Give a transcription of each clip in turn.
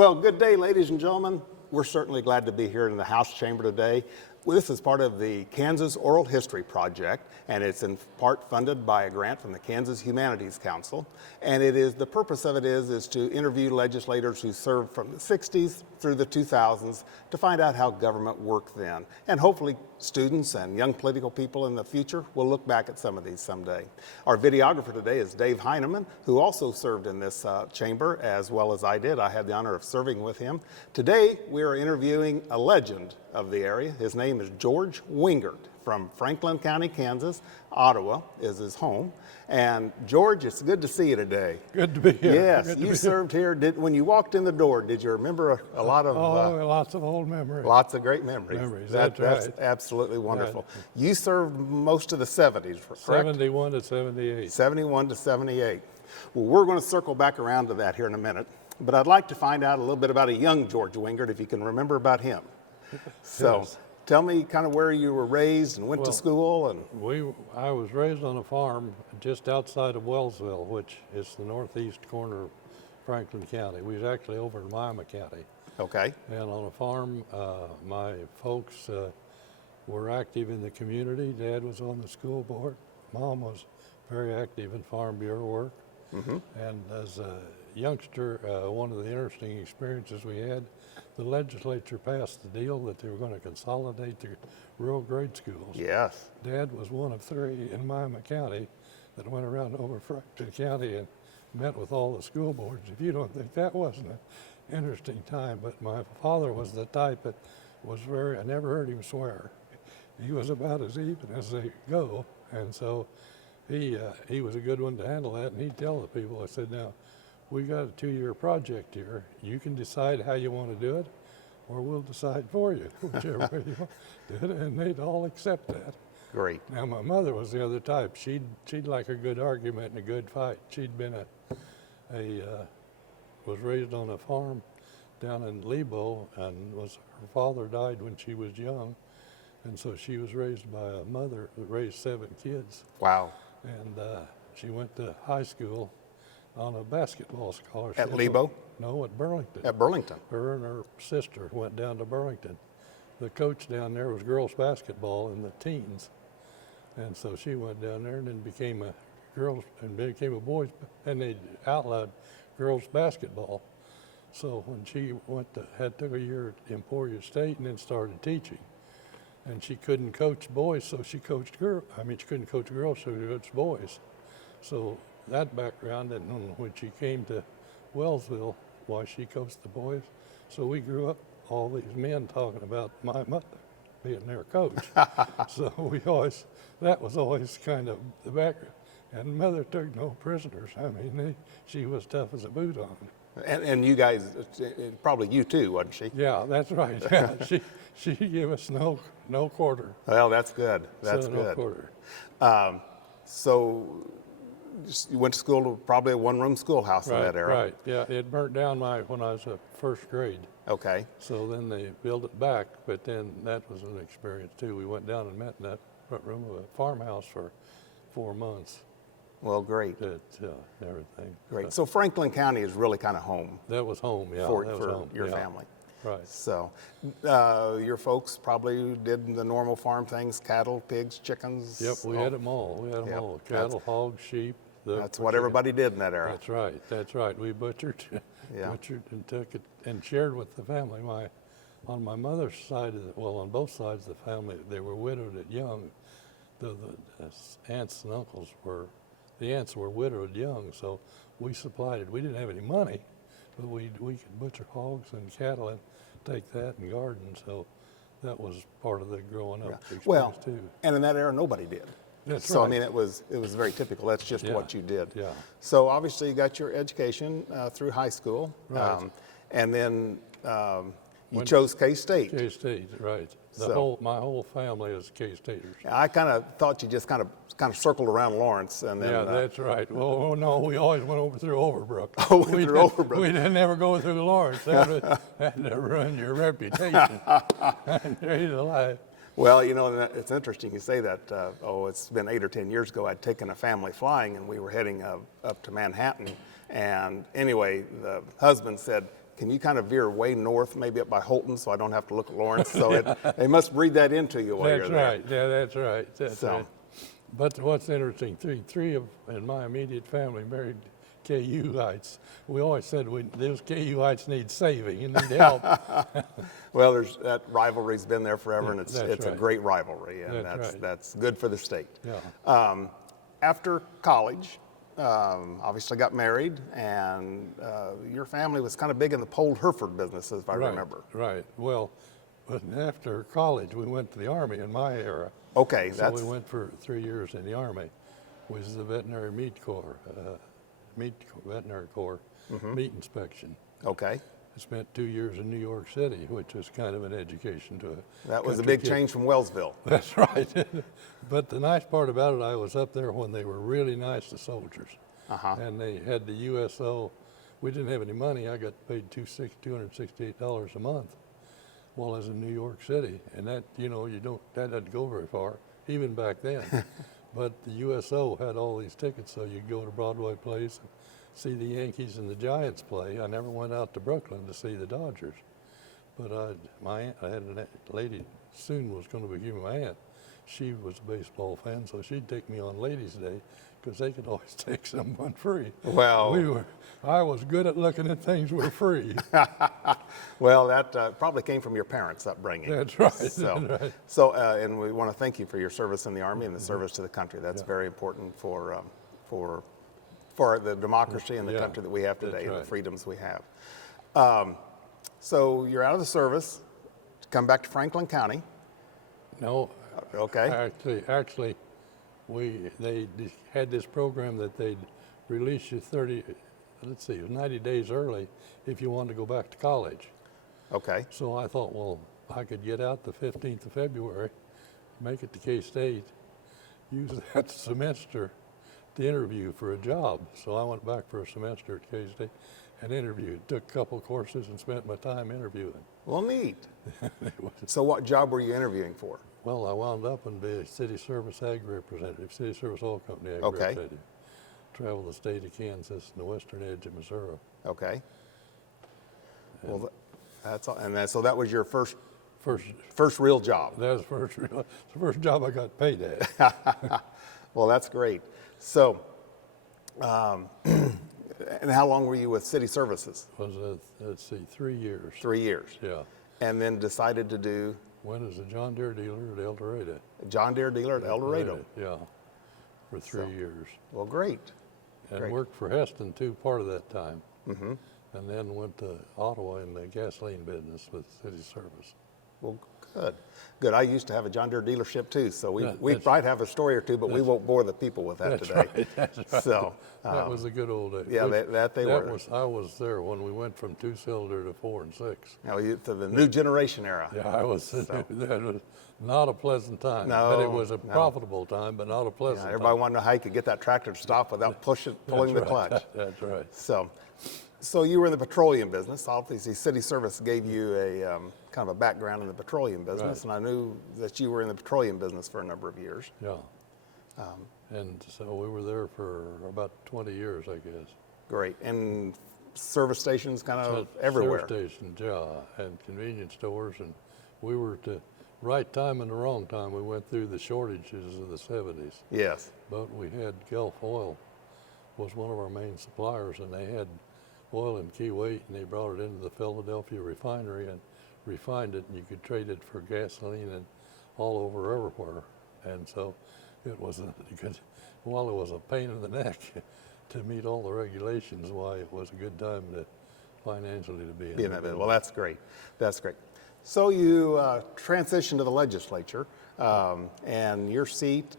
Well, good day, ladies and gentlemen. We're certainly glad to be here in the House chamber today. Well, this is part of the Kansas Oral History Project, and it's in part funded by a grant from the Kansas Humanities Council. And the purpose of it is to interview legislators who served from the 60s through the 2000s to find out how government worked then. And hopefully students and young political people in the future will look back at some of these someday. Our videographer today is Dave Heineman, who also served in this chamber as well as I did. I had the honor of serving with him. Today, we are interviewing a legend of the area. His name is George Wingert from Franklin County, Kansas. Ottawa is his home. And George, it's good to see you today. Good to be here. Yes, you served here. When you walked in the door, did you remember a lot of... lots of old memories. Lots of great memories. That's That's right. absolutely wonderful. Right. You served most of the 70s, correct? 71 to 78. 71 to 78. Well, we're going to circle back around to that here in a minute, but I'd like to find out a little bit about a young George Wingert, if you can remember about him. So Yes. tell me kind of where you were raised and went to school. And I was raised on a farm just outside of Wellsville, which is the northeast corner of Franklin County. We was actually over in Miami County. Okay. And on a farm, my folks were active in the community. Dad was on the school board. Mom was very active in Farm Bureau work. Mm-hmm. And as a youngster, one of the interesting experiences we had, the legislature passed the deal that they were going to consolidate the rural grade schools. Yes. Dad was one of three in Miami County that went around over Franklin County and met with all the school boards. If you don't think that wasn't an interesting time, but my father was the type that was I never heard him swear. He was about as even as they go, and so he was a good one to handle that, and he'd tell the people, I said, now, we got a 2-year project here. You can decide how you want to do it, or we'll decide for you, whichever way you want to do it, and they'd all accept that. Great. Now, my mother was the other type. She'd like a good argument and a good fight. She'd been was raised on a farm down in Lebo, and her father died when she was young, and so she was raised by a mother who raised 7 kids. Wow. And she went to high school on a basketball scholarship. At Lebo? No, at Burlington. At Burlington. Her and her sister went down to Burlington. The coach down there was girls basketball in the teens. And so she went down there and then became a boys, and they outlawed girls basketball. So when she took a year at Emporia State and then started teaching. And she couldn't coach boys, so she coached girls. She couldn't coach girls, so she coached boys. So that background, and when she came to Wellsville, why she coached the boys. So we grew up, all these men talking about my mother being their coach. So that was always kind of the background. And mother took no prisoners. She was tough as a boot on. And you guys, probably you too, wasn't she? Yeah, that's right. Yeah, she gave us no quarter. Well, that's good. That's so good. No quarter. So you went to school to probably a one-room schoolhouse in that era. Right, yeah. It burnt down when I was in first grade. Okay. So then they built it back, but then that was an experience too. We went down and met in that front room of a farmhouse for 4 months. Well, great. Everything. Great. So Franklin County is really kind of home. That was home, yeah. For home. your family. Right. So your folks probably did the normal farm things, cattle, pigs, chickens. Yep, we had them all. We had them all. Cattle, hogs, sheep. That's what everybody did in that era. That's right. We butchered and took it and shared with the family. On my mother's side, on both sides of the family, they were widowed at young. The aunts and uncles the aunts were widowed young, so we supplied it. We didn't have any money, but we could butcher hogs and cattle and take that and garden. So that was part of the growing up experience too. And in that era, nobody did. That's right. right. it was very typical. That's just what you did. Yeah. So obviously you got your education through high school. Right. And then you chose K-State. K-State, right. My whole family is K-Staters. I kind of thought you just kind of circled around Lawrence and then. Yeah, that's right. Well, no, we always went over through Overbrook. Overbrook. We didn't ever go through Lawrence. That had to ruin your reputation. Well, it's interesting you say that. It's been 8 or 10 years ago. I'd taken a family flying and we were heading up to Manhattan. And anyway, the husband said, can you kind of veer way north, maybe up by Holton, so I don't have to look at Lawrence? So they must breathe that into you while That's you're there. right. Yeah, that's right. That's So- right. But what's interesting, three of in my immediate family married KUites. We always said those KUites need saving and need help. Well, that rivalry's been there forever, and it's That's a right. great rivalry, and That's right. that's good for the state. Yeah. After college, obviously got married, and your family was kind of big in the Polled Hereford business, if I remember. Right. Well, but after college, we went to the Army in my era. Okay, So we went for 3 years in the Army, which is the veterinary meat corps, veterinary corps meat inspection. okay. I spent 2 years in New York City, which was kind of an education to a That was a country big kid. change from Wellsville. That's right. But the nice part about it, I was up there when they were really nice to soldiers. And they had the USO. We didn't have any money. I got paid $268 a month while I was in New York City. And that, that doesn't go very far, even back then. But the USO had all these tickets, so you could go to Broadway Place and see the Yankees and the Giants play. I never went out to Brooklyn to see the Dodgers. But I had a lady, soon was going to become my aunt. She was a baseball fan, so she'd take me on Ladies' Day because they could always take someone free. Well, I was good at looking at things were free. well, that probably came from your parents' upbringing. That's right. So, That's right. so and we want to thank you for your service in the Army and the service to the country. That's very important for the democracy and the country that we have today, That's and right. the freedoms we have. So you're out of the service, come back to Franklin County. No, Okay. actually, they had this program that they'd release you 90 days early if you wanted to go back to college. Okay. So I thought, well, I could get out the 15th of February, make it to K-State, use that semester to interview for a job. So I went back for a semester at K-State and interviewed, took a couple courses and spent my time interviewing. Well, neat. So what job were you interviewing for? Well, I wound up and be a city service ag representative, city service oil company ag Okay. representative. Traveled the state of Kansas and the western edge of Missouri. Okay. Well, that's all. And so that was your first real job. That was the first job I got paid at. Well, that's great. So, and how long were you with City Services? Was let's see, 3 years. 3 years. Yeah. And then decided to do Went as a John Deere dealer at El Dorado. a John Deere dealer at El Dorado. Yeah, for 3 years. Well, great. And Great. worked for Heston too, part of that time. And then went to Ottawa in the gasoline business with city service. Well, good. Good. I used to have a John Deere dealership too, so we that's- might have a story or two, but we won't bore the people with that That's today. right. That's right. So, That was a good old day. yeah, they were. I was there when we went from 2-cylinder to 4 and 6. To the new generation era. Yeah, I was. That was not a pleasant time. No, but it was a no. profitable time, but not a pleasant Yeah, everybody time. wanted to know how you could get that tractor to stop without pulling the That's right. clutch. That's right. So you were in the petroleum business. Obviously, City Service gave you a kind of a background in the petroleum business, Right. and I knew that you were in the petroleum business for a number of years. Yeah. And so we were there for about 20 years, I guess. Great. And service stations kind of everywhere. Service stations, yeah, and convenience stores, and we were at the right time and the wrong time. We went through the shortages of the 70s, Yes. but we had Gulf Oil was one of our main suppliers, and they had oil in Kuwait, and they brought it into the Philadelphia refinery and refined it, and you could trade it for gasoline and all over everywhere. And so it was while it was a pain in the neck to meet all the regulations, why it was a good time to financially to be in Yeah, the business. well, that's great. That's great. So you transitioned to the legislature, and your seat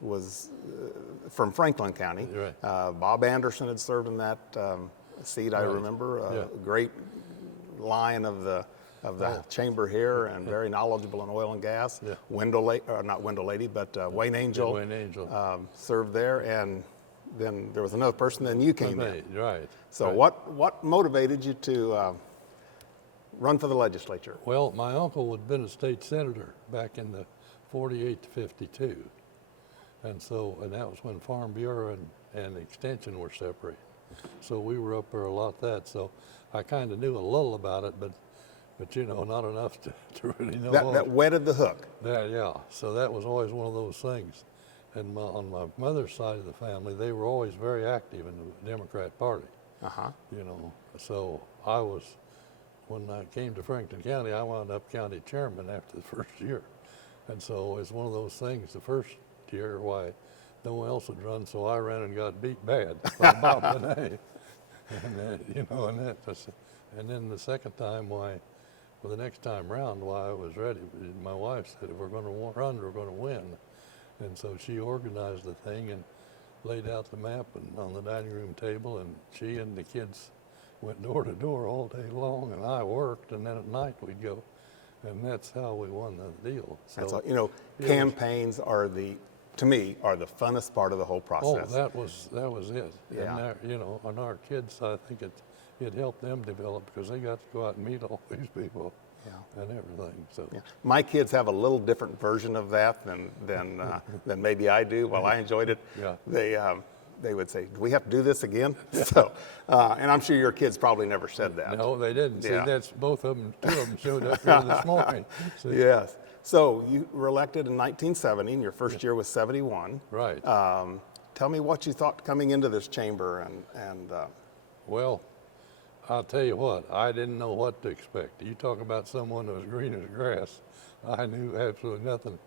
was from Franklin County. Right. Bob Anderson had served in that seat, I Right. remember. Yeah. A great lion of the chamber here, and very knowledgeable in oil and gas. Yeah. Not Wendell Lady, but Wayne Angel. Wayne Angel. Served there, and then there was another person. Then you came in. Right. So right. what motivated you to run for the legislature? Well, my uncle had been a state senator back in the 48 to 52. And that was when Farm Bureau and Extension were separated. So we were up there a lot that. So I kind of knew a little about it, but you know, not enough to really know. That wetted the hook. Yeah. So that was always one of those things. And on my mother's side of the family, they were always very active in the Democrat Party. You know, so when I came to Franklin County, I wound up county chairman after the first year. And so it's one of those things, the first year, why no one else would run, so I ran and got beat bad by Bob Benet. And, you know, and then the second time, well, the next time round, why I was ready, my wife said, if we're going to run, we're going to win. And so she organized the thing and laid out the map on the dining room table, and she and the kids went door to door all day long, and I worked, and then at night we'd go. And that's how we won the deal. So that's all, you know, campaigns are to me, are the funnest part of the whole process. Oh, that was it. Yeah. And you know, and our kids, I think it helped them develop because they got to go out and meet all these people. Yeah. And everything. So yeah. My kids have a little different version of that than maybe I do. While I enjoyed it, they would say, "Do we have to do this again?" So, and I'm sure your kids probably never said that. No, they didn't. Yeah. See, that's both of them. 2 of them showed up here this morning. See? Yes. So you were elected in 1970, and your first year was 71. Right. Tell me what you thought coming into this chamber, and well, I'll tell you what, I didn't know what to expect. You talk about someone that was green as grass. I knew absolutely nothing.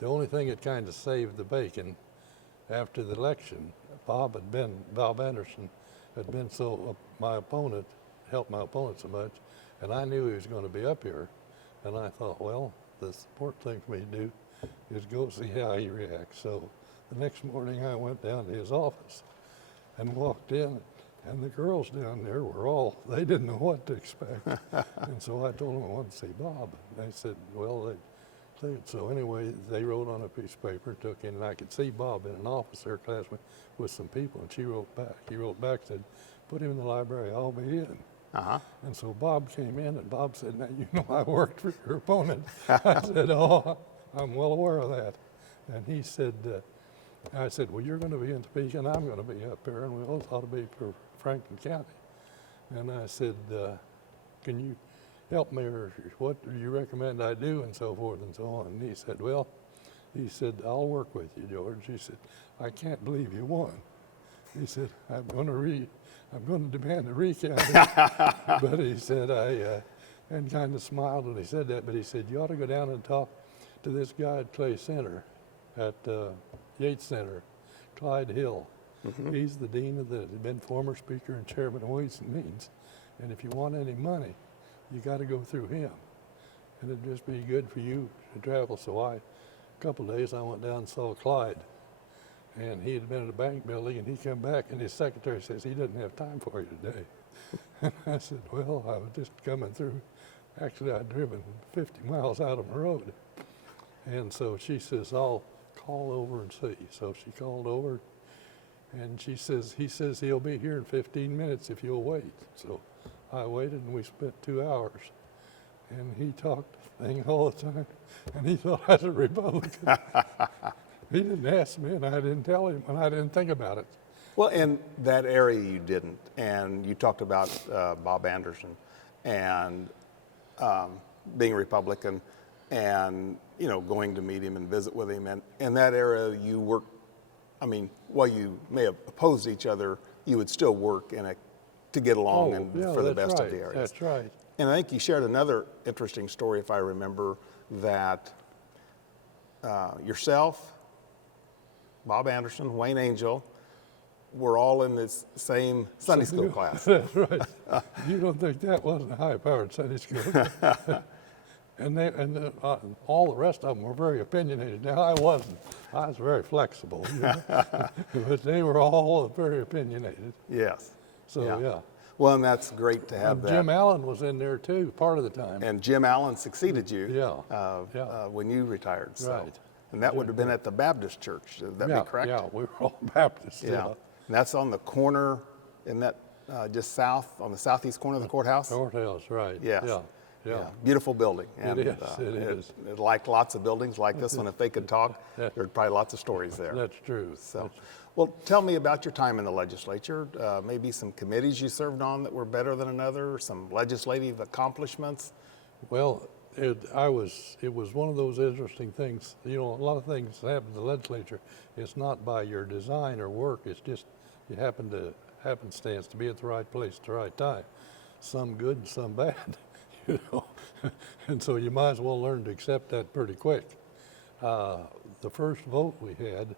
The only thing that kind of saved the bacon after the election, Bob Anderson had been so, my opponent, helped my opponent so much, and I knew he was going to be up here. And I thought, well, the important thing for me to do is go see how he reacts. So the next morning I went down to his office and walked in, and the girls down there they didn't know what to expect. And so I told them I wanted to see Bob. And they said, well, so anyway, they wrote on a piece of paper, took in, and I could see Bob in an office there, classmate, with some people, and she wrote back. He wrote back, said, put him in the library, I'll be in. And so Bob came in, and Bob said, now, you know, I worked for your opponent. I said, oh, I'm well aware of that. And he said, I said, well, you're going to be in Topeka, and I'm going to be up here, and we both ought to be for Franklin County. And I said, can you help me, or what do you recommend I do, and so forth and so on. And he said, well, I'll work with you, George. He said, I can't believe you won. He said, I'm going to demand a recount. But he said, and kind of smiled when he said that, but he said, you ought to go down and talk to this guy at Clay Center, at Yates Center, Clyde Hill. He's the dean of he's been former speaker and chairman of Ways and Means. And if you want any money, you got to go through him. And it'd just be good for you to travel. So a couple of days I went down and saw Clyde. And he had been at a bank building, and he came back, and his secretary says, he doesn't have time for you today. And I said, well, I was just coming through. Actually, I'd driven 50 miles out of the road. And so she says, I'll call over and see. So she called over, and he says he'll be here in 15 minutes if you'll wait. So I waited, and we spent 2 hours. And he talked the thing all the time, and he thought I was a Republican. He didn't ask me, and I didn't tell him, and I didn't think about it. Well, in that area you didn't, and you talked about Bob Anderson and being a Republican, and you know, going to meet him and visit with him, and in that area you worked. I mean, while you may have opposed each other, you would still work to get along for the best of the areas. That's right. And I think you shared another interesting story, if I remember, that yourself, Bob Anderson, Wayne Angel, were all in this same Sunday school class. That's right. You don't think that wasn't a high-powered Sunday school? And all the rest of them were very opinionated. Now, I wasn't. I was very flexible, you know? But they were all very opinionated. Yes. So, yeah. Well, and that's great to have and that. Jim Allen was in there, too, part of the time. And Jim Allen succeeded you when you retired. So. Right. And that would have been at the Baptist church. Would that be correct? Yeah, we were all Baptists. Yeah. And that's on the corner, in that just south, on the southeast corner of the courthouse? Courthouse, right. Yes. Yeah. Yeah. Beautiful building. It is, it is. Like lots of buildings like this one, if they could talk, there's probably lots of stories there. That's true. So, well, tell me about your time in the legislature. Maybe some committees you served on that were better than another, some legislative accomplishments. Well, it was one of those interesting things. You know, a lot of things happen in the legislature. It's not by your design or work. It's just you happenstance to be at the right place at the right time. Some good and some bad, you know. And so you might as well learn to accept that pretty quick. The first vote we had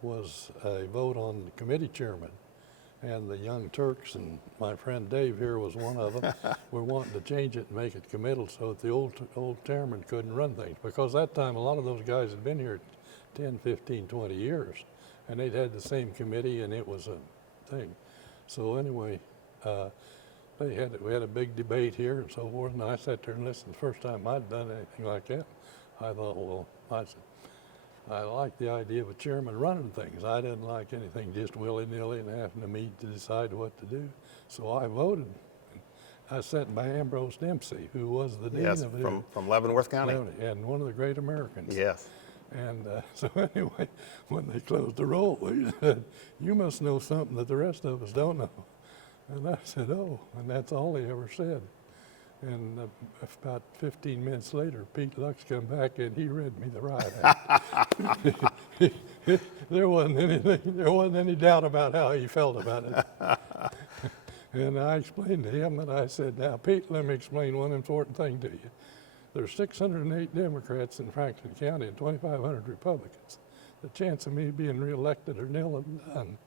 was a vote on the committee chairman. And the Young Turks, and my friend Dave here was one of them, were wanting to change it and make it committal so that the old chairman couldn't run things. Because that time, a lot of those guys had been here 10, 15, 20 years, and they'd had the same committee, and it was a thing. So anyway, we had a big debate here and so forth, and I sat there and listened. The first time I'd done anything like that, I thought, well, I like the idea of a chairman running things. I didn't like anything just willy-nilly and having to meet to decide what to do. So I voted. I sat by Ambrose Dempsey, who was the dean of the from Leavenworth County. And one of the great Americans. Yes. And so anyway, when they closed the roll, he said, "You must know something that the rest of us don't know." And I said, "Oh," and that's all he ever said. And about 15 minutes later, Pete Lux come back and he read me the riot act. There wasn't any doubt about how he felt about it. And I explained to him, and I said, "Now, Pete, let me explain one important thing to you. There's 608 Democrats in Franklin County and 2,500 Republicans. The chance of me being reelected are nil and none.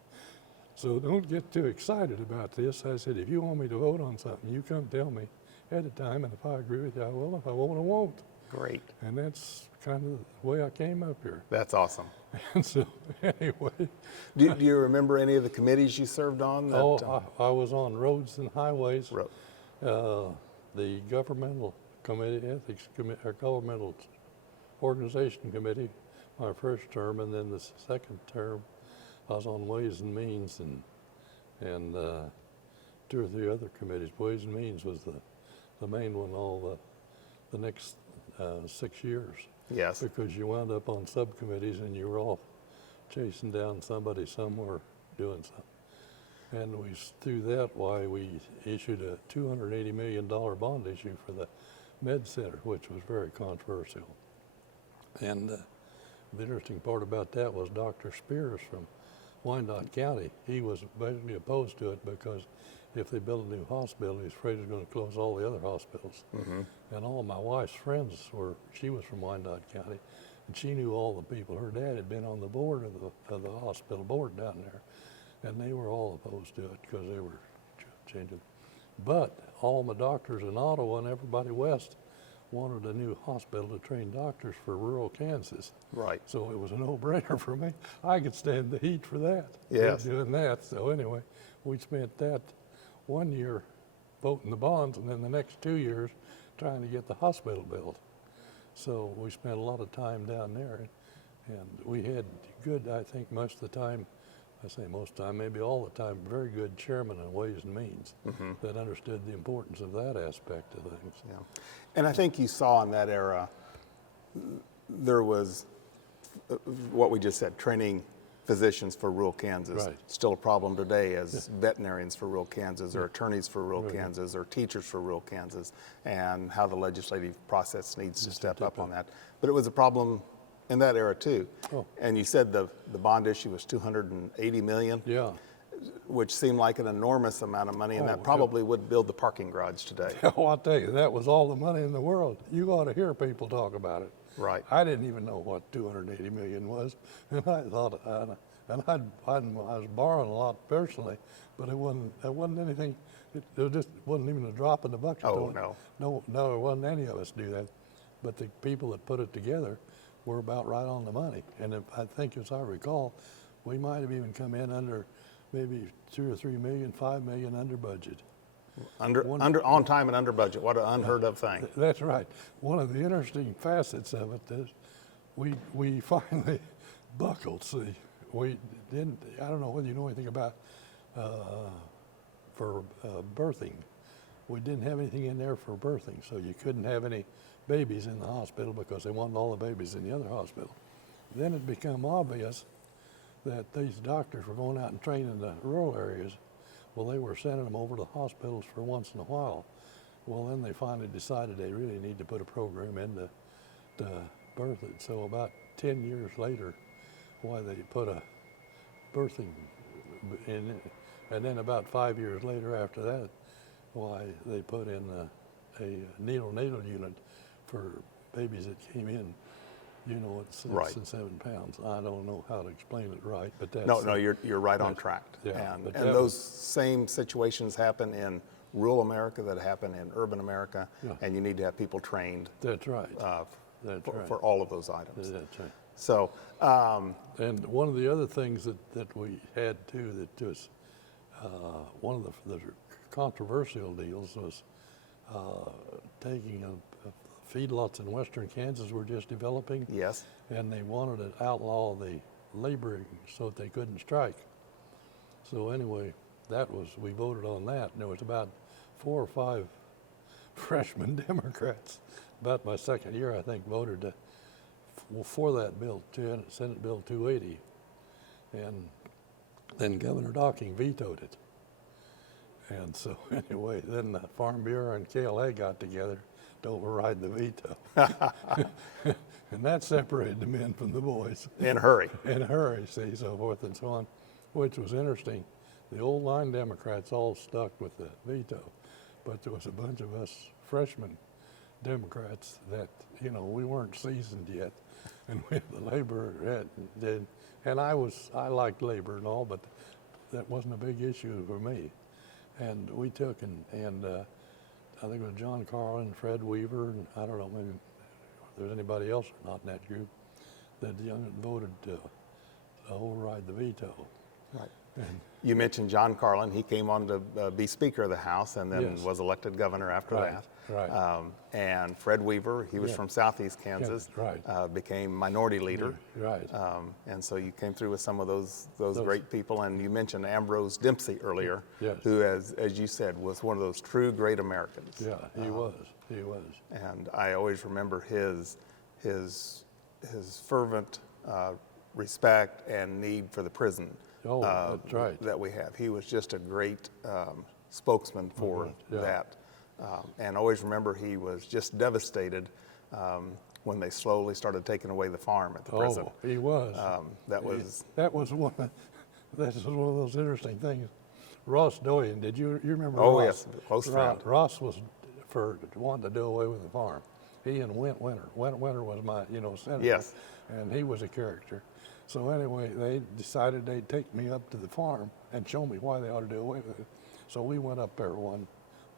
So don't get too excited about this." I said, "If you want me to vote on something, you come tell me at a time, and if I agree with you, I will. If I won't, I won't." Great. And that's kind of the way I came up here. That's awesome. And so, anyway. Do you remember any of the committees you served on? I was on Roads and Highways, Road. the Governmental Committee, Ethics Committee, or Governmental Organization Committee, my first term, and then the second term, I was on Ways and Means and 2 or 3 other committees. Ways and Means was the main one all the next 6 years. Yes. Because you wound up on subcommittees and you were off chasing down somebody somewhere doing something. And through that, we issued a $280 million bond issue for the Med Center, which was very controversial. And the interesting part about that was Dr. Spears from Wyandotte County. He was basically opposed to it because if they built a new hospital, he was afraid it was going to close all the other hospitals. Mm-hmm. And all of my wife's friends she was from Wyandotte County, and she knew all the people. Her dad had been on the board of the hospital board down there, and they were all opposed to it because they were changing. But all my doctors in Ottawa and everybody west wanted a new hospital to train doctors for rural Kansas. Right. So it was a no-brainer for me. I could stand the heat for that. Yes. Doing that. So anyway, we spent that 1 year voting the bonds, and then the next 2 years trying to get the hospital built. So we spent a lot of time down there, and we had good, I think most of the time, I say most of the time, maybe all the time, very good chairman on Ways and Means that understood the importance of that aspect of things. Yeah. And I think you saw in that era, there was what we just said, training physicians for rural Kansas. Right. Still a problem today as veterinarians for rural Kansas or attorneys for rural Kansas or teachers for rural Kansas, and how the legislative process needs to step up on that. But it was a problem in that era too. Oh. And you said the bond issue was $280 million. Yeah. Which seemed like an enormous amount of money, and that probably would build the parking garage today. Oh, I'll tell you, that was all the money in the world. You ought to hear people talk about it. Right. I didn't even know what 280 million was, and I thought, I was borrowing a lot personally, but it wasn't anything. It just wasn't even a drop in the bucket. Oh, no. No, there wasn't any of us do that. But the people that put it together were about right on the money. And I think, as I recall, we might have even come in under maybe 2 or 3 million, 5 million under budget. On time and under budget. What an unheard of thing. That's right. One of the interesting facets of it is we finally buckled. See, we didn't. I don't know whether you know anything about for birthing. we didn't have anything in there for birthing, so you couldn't have any babies in the hospital because they wanted all the babies in the other hospital. Then it became obvious that these doctors were going out and training the rural areas. Well, they were sending them over to hospitals for once in a while. Well, then they finally decided they really need to put a program in to birth it. So about 10 years later, why they put a birthing in it. And then about 5 years later after that, why they put in a needle unit for babies that came in, at 6 and 7 pounds. I don't know how to explain it right, but that's... No, you're right on track. Yeah, And those same situations happen in rural America that happen in urban America, and you need to have people trained. That's right. For all of those items. That's right. So, and one of the other things that we had too that was one of the controversial deals was taking feedlots in western Kansas were just developing. yes, And they wanted to outlaw the laboring so that they couldn't strike. So anyway, we voted on that, and there was about 4 or 5 freshman Democrats, about my second year, I think, voted for that bill, Senate Bill 280. And then Governor Docking vetoed it. And so anyway, then the Farm Bureau and KLA got together to override the veto. And that separated the men from the boys. in a hurry. In a hurry, see, so forth and so on, which was interesting. The old line Democrats all stuck with the veto, but there was a bunch of us freshman Democrats that, we weren't seasoned yet, and the labor did, and I liked labor and all, but that wasn't a big issue for me. And we took, and I think it was John Carlin, Fred Weaver, and I don't know, maybe if there's anybody else or not in that group, that voted to override the veto. Right. And You mentioned John Carlin. He came on to be Speaker of the House and then Yes. was elected governor after Right, that. right. And Fred Weaver, he was Yeah. from Southeast Kansas, right. became minority leader. Right. And so you came through with some of those great people. And you mentioned Ambrose Dempsey earlier, Yes. who, as you said, was one of those true great Americans. Yeah, he was. And I always remember his fervent respect and need for the prison. Oh, that's right. That we have. He was just a great spokesman for yeah. that. And always remember he was just devastated when they slowly started taking away the farm at the prison. Oh, he was. That was That was one of those interesting things. Ross Doyen, you remember Oh, Ross? yes, close friend. Ross was for wanting to do away with the farm. He and Winter was my, senator. Yes. And he was a character. So anyway, they decided they'd take me up to the farm and show me why they ought to do away with it. So we went up there one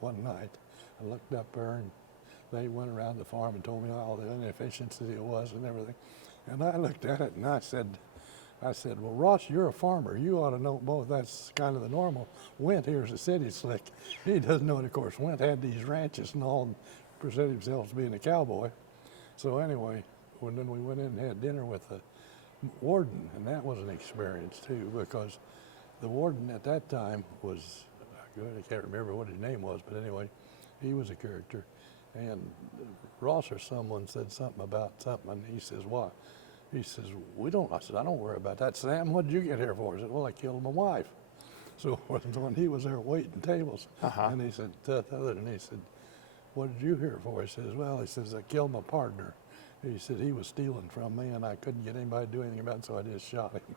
night. I looked up there, and they went around the farm and told me all the inefficiency it was and everything. And I looked at it and I said, well, Ross, you're a farmer. You ought to know both. That's kind of the normal. Wint here's a city slick. He doesn't know it, of course. Wint had these ranches and all, and presented himself as being a cowboy. So anyway, then we went in and had dinner with the warden, and that was an experience too, because the warden at that time was good. I can't remember what his name was, but anyway, he was a character. And Ross or someone said something about something, and he says, "What?" He says, "We don't." I said, "I don't worry about that." "Sam, what did you get here for?" I said, "Well, I killed my wife." So when he was there waiting tables, and he said, and he said, "What did you here for?" He says, "Well," he says, "I killed my partner." He said he was stealing from me, and I couldn't get anybody to do anything about it, so I just shot him.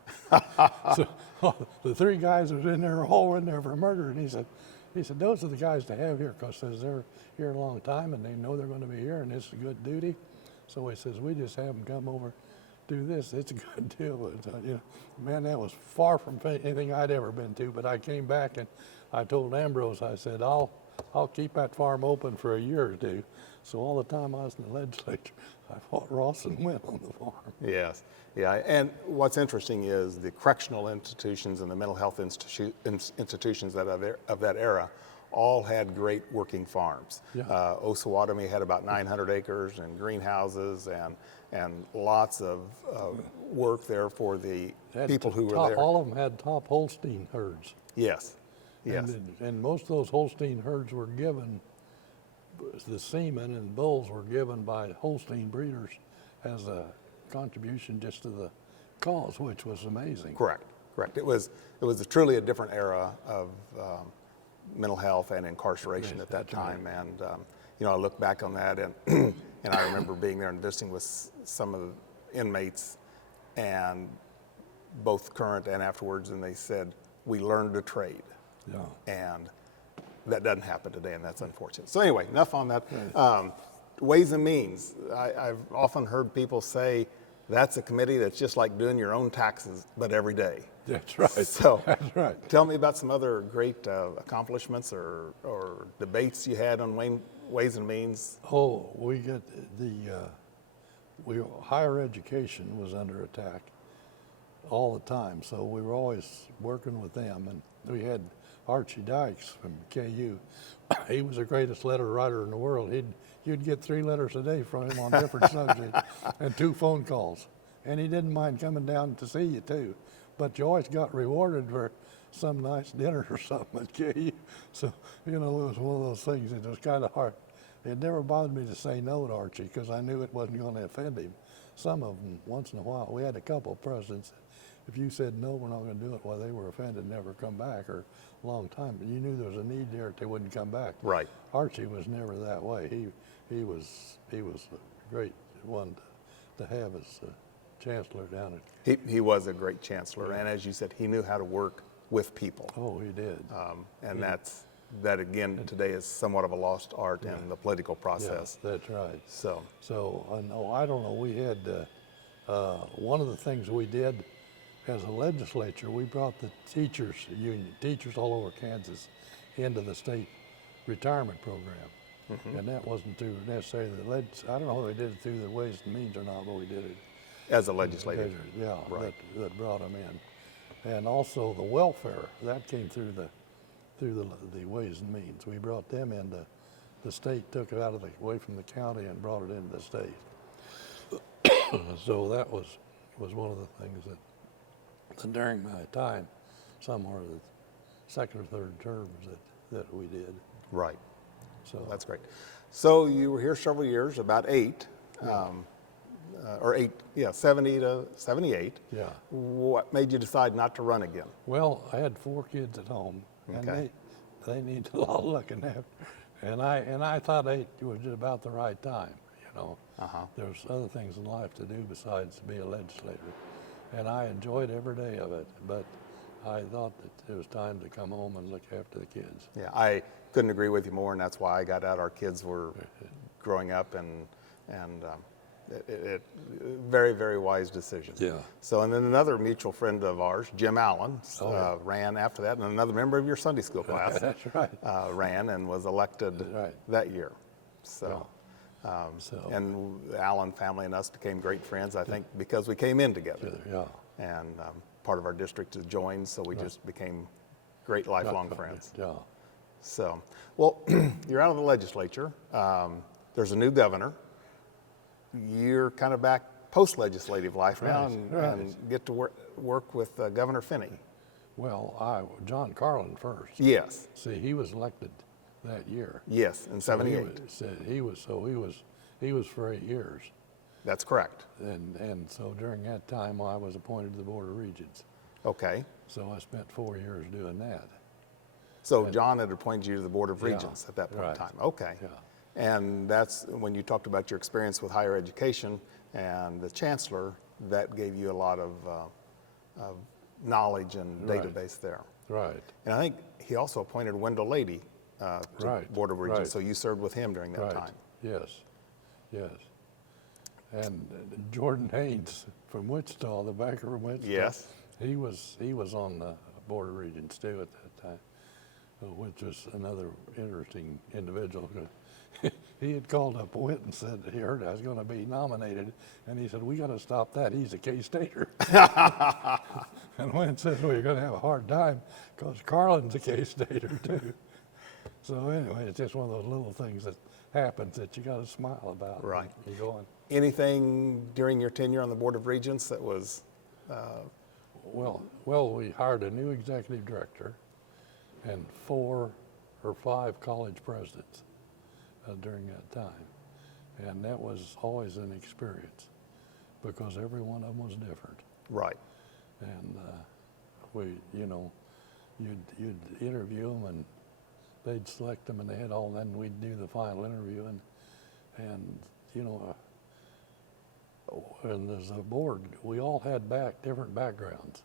So the 3 guys that was in there were all in there for murder, and he said, "Those are the guys to have here, because they're here a long time, and they know they're going to be here, and it's a good duty." So he says, "We just have them come over, do this. It's a good deal." Man, that was far from anything I'd ever been to. But I came back and I told Ambrose, I said, I'll keep that farm open for a year or 2. So all the time I was in the legislature, I fought Ross and went on the farm. Yes, yeah. And what's interesting is the correctional institutions and the mental health institutions of that era all had great working farms. Yeah. Osawatomie had about 900 acres and greenhouses and lots of work there for the people who were there. All of them had top Holstein herds. Yes. Yes. And most of those Holstein herds were given, the semen and bulls were given by Holstein breeders as a contribution just to the cause, which was amazing. Correct. Correct. It was truly a different era of mental health and incarceration Yes, at that that's right. time. And you know, I look back on that, and and I remember being there and visiting with some of the inmates, and both current and afterwards, and they said, we learned a trade. Yeah. And that doesn't happen today, and that's unfortunate. So anyway, enough on that. Ways and Means. I've often heard people say that's a committee that's just like doing your own taxes, but every day. That's right. So That's right. tell me about some other great accomplishments or debates you had on Ways and Means. Oh, we get higher education was under attack all the time, so we were always working with them. And we had Archie Dykes from KU. He was the greatest letter writer in the world. You'd get 3 letters a day from him on different subjects and 2 phone calls. And he didn't mind coming down to see you too. But you always got rewarded for some nice dinner or something at KU. So, you know, it was one of those things that was kind of hard. It never bothered me to say no to Archie because I knew it wasn't going to offend him. Some of them, once in a while, we had a couple of presidents. If you said no, we're not going to do it, well, they were offended, never come back, or a long time. But you knew there was a need there, they wouldn't come back. Right. Archie was never that way. He was a great one to have as chancellor down at. He was a great chancellor, and as you said, he knew how to work with people. Oh, he did. And that again today is somewhat of a lost art in the political process. Yeah, that's right. So I don't know. We had one of the things we did as a legislature. We brought the teachers union, teachers all over Kansas, into the state retirement program, and that wasn't through necessarily the I don't know whether we did it through the Ways and Means or not, but we did it. as a legislator. Yeah, Right. that brought them in, and also the welfare that came through the Ways and Means. We brought them into the state, took it out of away from the county and brought it into the state. So that was one of the things that during my time, some were the second or third terms that we did. Right. So That's great. So you were here several years, about 8, or 70 to 78. yeah. What made you decide not to run again? Well, I had 4 kids at home, and Okay. they needed a lot of looking after, and I thought 8 was just about the right time. You know, there's other things in life to do besides be a legislator, and I enjoyed every day of it. But I thought that it was time to come home and look after the kids. Yeah, I couldn't agree with you more, and that's why I got out. Our kids were growing up, and it very, very wise decision. Yeah. So, and then another mutual friend of ours, Jim Allen, yeah. ran after that, and another member of your Sunday school class That's right. ran and was elected Right. that year. So, So and the Allen family and us became great friends, I think, because we came in together. yeah. And part of our district is joined, so we just became great lifelong friends. Yeah. So, well, you're out of the legislature. There's a new governor. You're kind of back post-legislative life now, and get to work with Governor Finney. Well, John Carlin first. Yes, See, he was elected that year. yes, in '78. He was for 8 years, That's correct. and so during that time I was appointed to the Board of Regents. Okay. So I spent 4 years doing that. So John had appointed you to the Board of Yeah, Regents at that point in right. time. Okay. Yeah. And that's when you talked about your experience with higher education and the chancellor, that gave you a lot of knowledge and Right. database there. Right. And I think he also appointed Wendell Lady to Right, Board of Regents, right. so you served with him during that Right. time. Yes. Yes. And Jordan Haines from Wichita, the banker from Wichita. Yes. He was on the Board of Regents too at that time, which was another interesting individual. He had called up Witt and said he heard I was going to be nominated, and he said, "We got to stop that. He's a K-Stater." And Witt said, "Well, you're going to have a hard time because Carlin's a K-Stater too." So anyway, it's just one of those little things that happens that you got to smile about. Right. You go on. Anything during your tenure on the Board of Regents that was, Well, we hired a new executive director, and 4 or 5 college presidents during that time. And that was always an experience because every one of them was different. Right. And you'd interview them and they'd select them and they had all, then we'd do the final interview and as a board, we all had different backgrounds.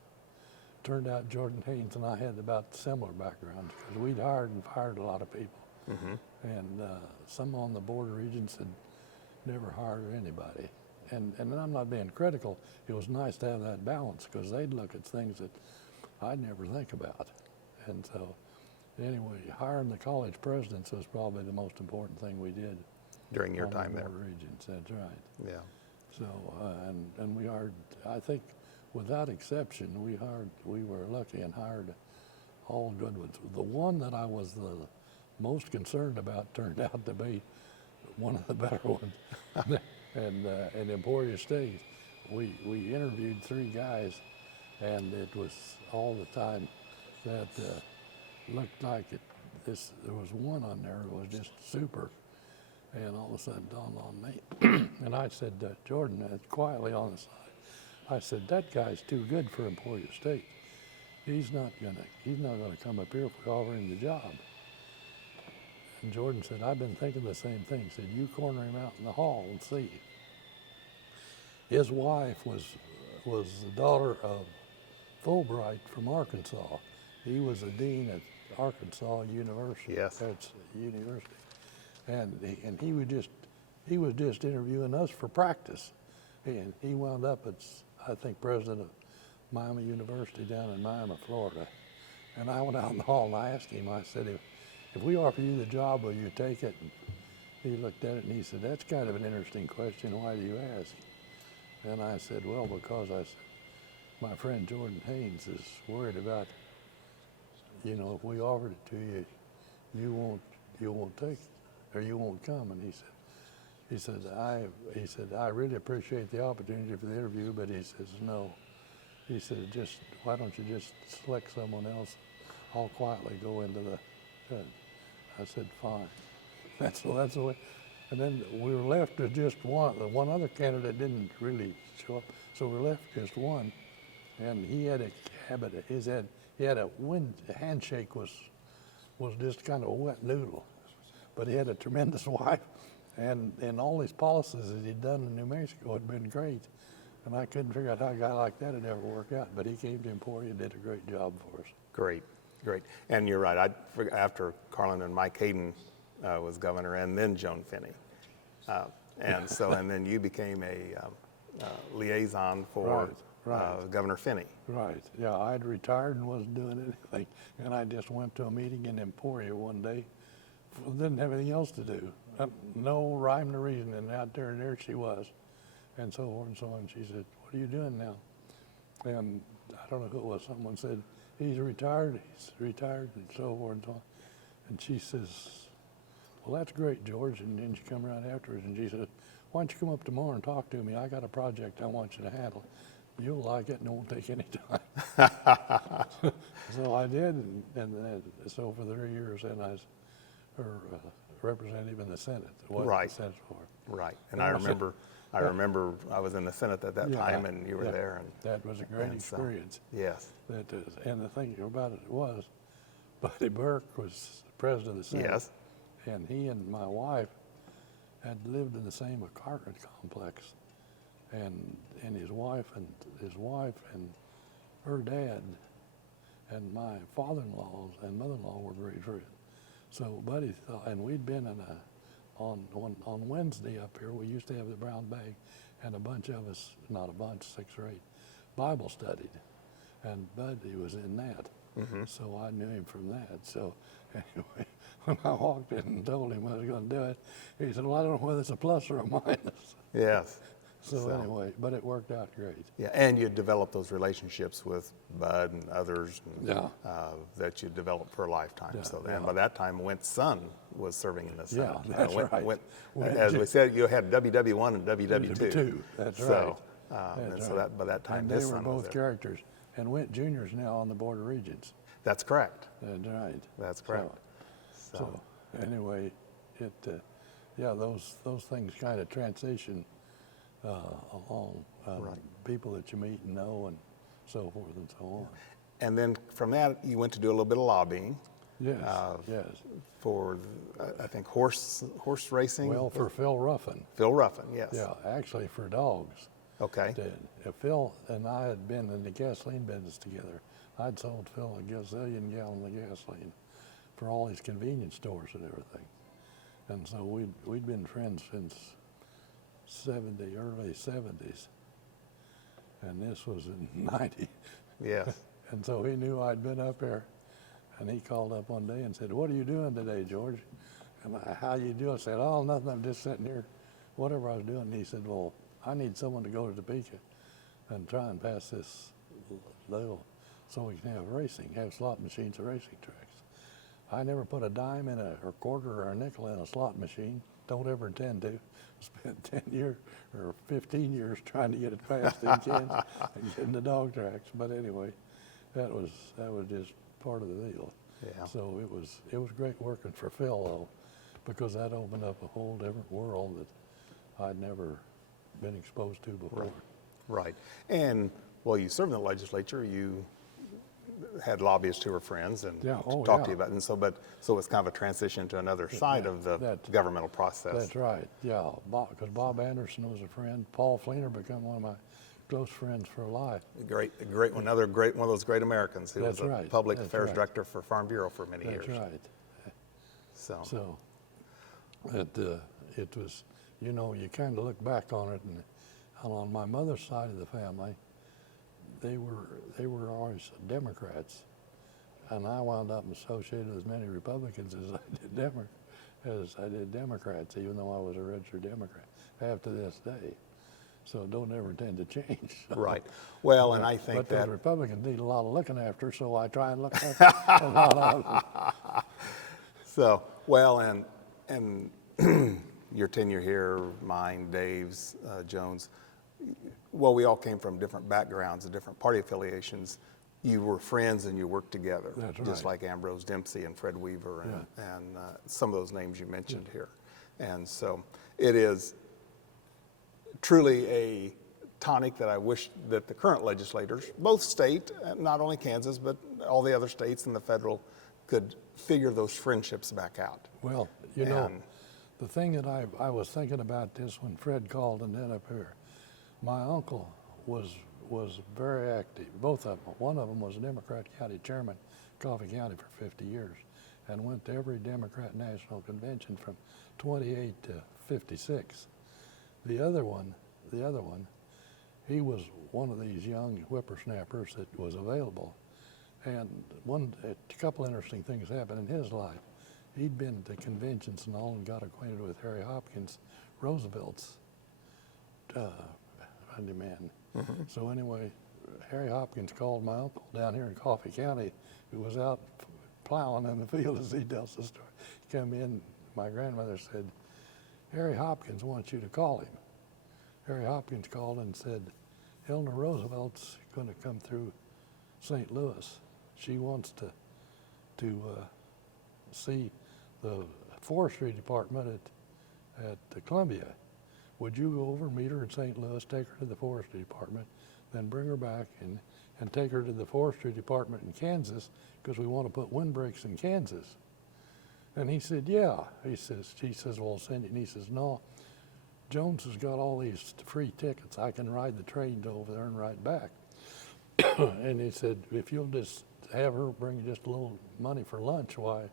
Turned out Jordan Haines and I had about similar backgrounds because we'd hired and fired a lot of people. Mm-hmm. And some on the Board of Regents had never hired anybody. And I'm not being critical. It was nice to have that balance because they'd look at things that I'd never think about. And so anyway, hiring the college presidents was probably the most important thing we did. During your on time the there. Board of Regents, that's right. Yeah. So, and we hired, I think, without exception, we were lucky and hired all good ones. The one that I was the most concerned about turned out to be one of the better ones. And in Emporia State, we interviewed 3 guys, and it was all the time that looked like there was one on there that was just super. And all of a sudden dawned on me. And I said, Jordan, quietly on the side, I said, that guy's too good for Emporia State. He's not gonna come up here if we offer him the job. And Jordan said, I've been thinking the same thing. He said, you corner him out in the hall and see. His wife was the daughter of Fulbright from Arkansas. He was a dean at Arkansas University. Yes. That's university. And he was just interviewing us for practice. And he wound up as, I think, president of Miami University down in Miami, Florida. And I went out in the hall and I asked him, I said, if we offer you the job, will you take it? And he looked at it and he said, that's kind of an interesting question. Why do you ask? And I said, well, because I said, my friend Jordan Haines is worried about, if we offered it to you, you won't take it. Or you won't come. And he said, I really appreciate the opportunity for the interview, but he says, no. He said, why don't you just select someone else? I'll quietly go into the judge. I said, fine. That's the way. And then we were left with just one. The one other candidate didn't really show up, so we were left just one. And he had a habit. He had a handshake was just kind of a wet noodle. But he had a tremendous wife, and all these policies that he'd done in New Mexico had been great. And I couldn't figure out how a guy like that would ever work out. But he came to Emporia and did a great job for us. Great. And you're right. After Carlin and Mike Hayden was governor, and then Joan Finney. And then you became a liaison for right. Governor Finney. Right. Yeah, I'd retired and wasn't doing anything. And I just went to a meeting in Emporia one day. Didn't have anything else to do. No rhyme or reason, and out there, and there she was, and so forth and so on. She said, what are you doing now? And I don't know who it was. Someone said, he's retired, and so forth and so on. And she says, well, that's great, George. And then she come around afterwards, and she said, why don't you come up tomorrow and talk to me? I got a project I want you to handle. You'll like it, and it won't take any time. So I did, and so for 3 years, and I was her representative in the Senate. Right. The Senate for. Right. And I remember I was in the Senate at that time, and you were there. And that was a great experience. Yes. That is, and the thing about it was, Buddy Burke was president of the Senate. Yes. And he and my wife had lived in the same apartment complex, and his wife and her dad and my father-in-law and mother-in-law were very friends. So Buddy thought, and we'd been on Wednesday up here, we used to have the brown bag, and a bunch of us, not a bunch, 6 or 8, Bible studied. And Buddy was in that. Mm-hmm. So I knew him from that. So anyway, when I walked in and told him I was going to do it, he said, well, I don't know whether it's a plus or a minus. Yes. So anyway, but it worked out great. Yeah, and you developed those relationships with Bud and others that you developed for a lifetime. Yeah, so then by that time, Went's son was serving in the Senate. Yeah, that's right. As we said, you had WW1 and WW2. That's right. That's so right. by that time, and his they were son was both there. characters. And Went Jr. is now on the Board of Regents. That's correct. That's right. That's correct. So anyway, yeah, those things kind of transition along. Right. People that you meet and know and so forth and so on. And then from that, you went to do a little bit of lobbying. Yes, yes. For, I think, horse racing? Well, for Phil Ruffin. Phil Ruffin, yes. Yeah, actually for dogs. Okay. Phil and I had been in the gasoline business together. I'd sold Phil a gazillion gallons of gasoline for all these convenience stores and everything. And so we'd been friends since early 70s. And this was in 90. Yes. And so he knew I'd been up there. And he called up one day and said, "What are you doing today, George?" And how you doing? I said, "Oh, nothing, I'm just sitting here, whatever I was doing." And he said, "Well, I need someone to go to Topeka and try and pass this deal so we can have slot machines and racing tracks." I never put a dime in or quarter or a nickel in a slot machine. Don't ever intend to. Spent 10 years or 15 years trying to get it passed in Kansas and getting the dog tracks. But anyway, that was just part of the deal. Yeah. So it was great working for Phil though, because that opened up a whole different world that I'd never been exposed to before. Right. And, well, you served in the legislature. You had lobbyists who were friends and talked to you about it. And so it's kind of a transition to another side of the governmental process. That's right, yeah. Because Bob Anderson was a friend. Paul Fleener became one of my close friends for life. One of those great Americans who was a public affairs director for Farm Bureau for many years. That's right. So it was, you kind of look back on it, and on my mother's side of the family, they were always Democrats, and I wound up associated with as many Republicans as I did Democrats, even though I was a registered Democrat. I have to this day. So don't ever intend to change. So. Right. Well, and I think but the Republicans need a lot of looking after, so I try and look after a lot of them. So, well, and your tenure here, mine, Dave's, Jones, well, we all came from different backgrounds and different party affiliations. You were friends and you worked together. That's just right. like Ambrose Dempsey and Fred Weaver and some of those names you mentioned here. And so it is truly a tonic that I wish that the current legislators, both state, not only Kansas, but all the other states and the federal, could figure those friendships back out. Well, the thing that I was thinking about this when Fred called and then up here, my uncle was very active, both of them. One of them was a Democrat county chairman, Coffee County for 50 years, and went to every Democrat national convention from 28 to 56. The other one, he was one of these young whippersnappers that was available. And a couple interesting things happened in his life. He'd been to conventions and all and got acquainted with Harry Hopkins, Roosevelt's handyman. Mm-hmm. So anyway, Harry Hopkins called my uncle down here in Coffee County, who was out plowing in the field, as he tells the story. He came in, my grandmother said, "Harry Hopkins wants you to call him." Harry Hopkins called and said, "Eleanor Roosevelt's going to come through St. Louis. She wants to see the forestry department at Columbia. Would you go over, meet her in St. Louis, take her to the forestry department, then bring her back and take her to the forestry department in Kansas, because we want to put windbreaks in Kansas?" And he said, "Yeah." She says, "Well, send it." And he says, "No, Jones has got all these free tickets. I can ride the train to over there and ride back." And he said, "If you'll just have her bring just a little money for lunch, why,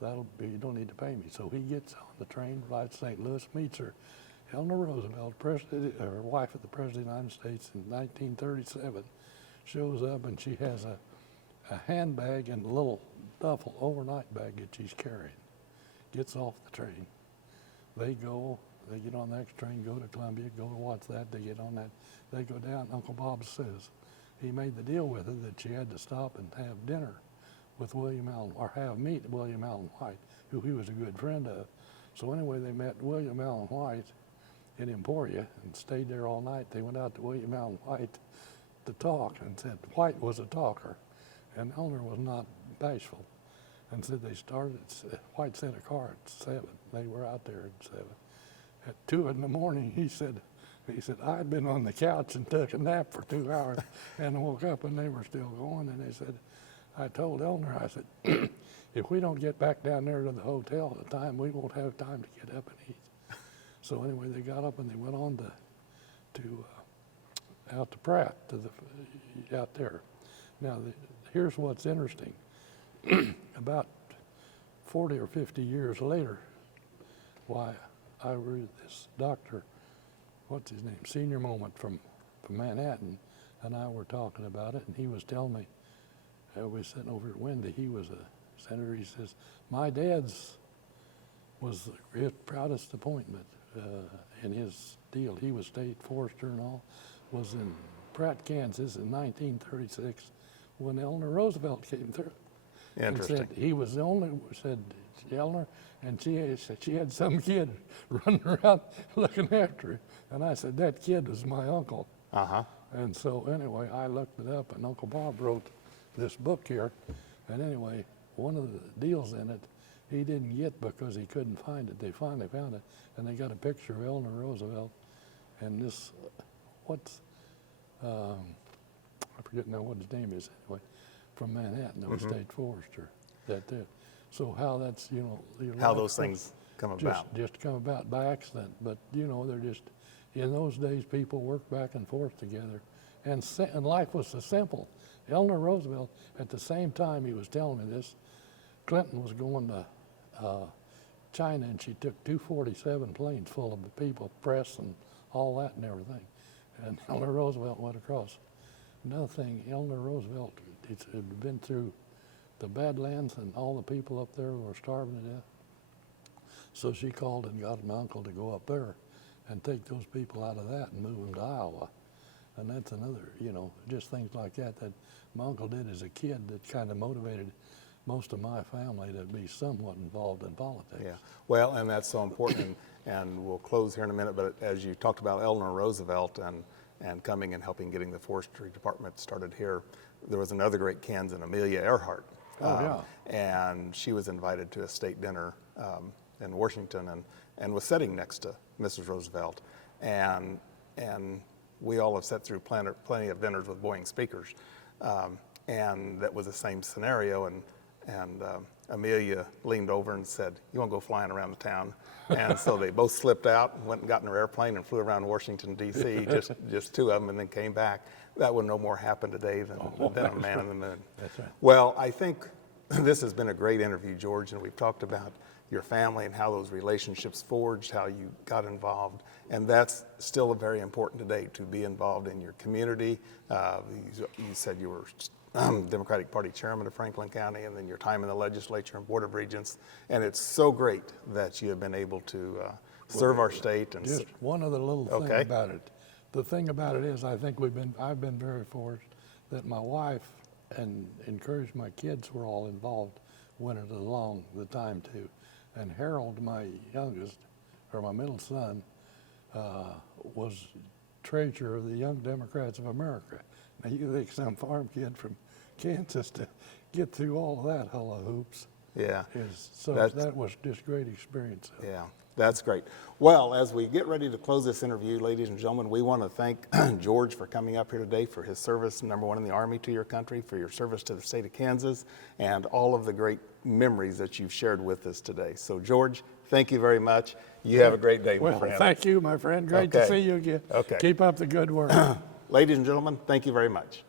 you don't need to pay me." So he gets on the train, rides to St. Louis, meets her. Eleanor Roosevelt, wife of the President of the United States in 1937, shows up, and she has a handbag and a little duffel overnight bag that she's carrying. Gets off the train. They get on the next train, go to Columbia, go to what's that, they get on that. They go down. Uncle Bob says he made the deal with her that she had to stop and have dinner with William Allen, or meet William Allen White, who he was a good friend of. So anyway, they met William Allen White in Emporia and stayed there all night. They went out to William Allen White to talk and said White was a talker. And Eleanor was not bashful, and said they started at White sent a car at 7. They were out there at 7. At 2 in the morning, he said, I'd been on the couch and took a nap for 2 hours and woke up and they were still going. And they said, I told Elner, I said, if we don't get back down there to the hotel at the time, we won't have time to get up and eat. So anyway, they got up and they went on to out to Pratt, out there. Now, here's what's interesting. About 40 or 50 years later, why I read this doctor, what's his name, Senior Moment from Manhattan, and I were talking about it, and he was telling me, we were sitting over at Wendy, he was a senator, he says, my dad's was his proudest appointment in his deal. He was state forester and all, was in Pratt, Kansas in 1936 when Eleanor Roosevelt came through. Interesting. And said he was the only, said Eleanor, and she had some kid running around looking after him. And I said, that kid was my uncle. Uh-huh. And so anyway, I looked it up, and Uncle Bob wrote this book here. And anyway, one of the deals in it, he didn't get because he couldn't find it. They finally found it, and they got a picture of Eleanor Roosevelt. And this, I forget now what his name is anyway, from Manhattan, the state forester. That did. So how that's, How those things come about. Just come about by accident. But, they're just, in those days, people worked back and forth together. And life was so simple. Eleanor Roosevelt, at the same time he was telling me this, Clinton was going to China, and she took 247 planes full of the people, press and all that and everything. And Eleanor Roosevelt went across. Another thing, Eleanor Roosevelt had been through the Badlands, and all the people up there were starving to death. So she called and got my uncle to go up there and take those people out of that and move them to Iowa. And that's another, just things like that that my uncle did as a kid that kind of motivated most of my family to be somewhat involved in politics. Yeah, well, and that's so important, and we'll close here in a minute, but as you talked about Eleanor Roosevelt and coming and helping getting the forestry department started here, there was another great Kansan, Amelia Earhart. Yeah. And she was invited to a state dinner in Washington and was sitting next to Mrs. Roosevelt. And we all have sat through plenty of dinners with Boeing speakers. And that was the same scenario. And Amelia leaned over and said, you want to go flying around the town? And so they both slipped out, went and got in their airplane and flew around Washington, D.C., just two of them, and then came back. That would no more happen today than a man in the moon. That's right. Well, I think this has been a great interview, George, and we've talked about your family and how those relationships forged, how you got involved, and that's still very important today, to be involved in your community. You said you were Democratic Party chairman of Franklin County, and then your time in the legislature and Board of Regents, and it's so great that you have been able to serve our state. And just one other little thing about it. The thing about it is, I think I've been very fortunate that my wife and encouraged my kids were all involved, went it along the time too. And Harold, my youngest, or my middle son, was treasurer of the Young Democrats of America. Now you think some farm kid from Kansas to get through all of that hula hoops. Yeah. That was just great experience. Yeah, that's great. Well, as we get ready to close this interview, ladies and gentlemen, we want to thank George for coming up here today, for his service, number one, in the Army to your country, for your service to the state of Kansas, and all of the great memories that you've shared with us today. So, George, thank you very much. You have a great day, my friend. Thank you, my friend. Great to see you again. Okay. Keep up the good work. Ladies and gentlemen, thank you very much.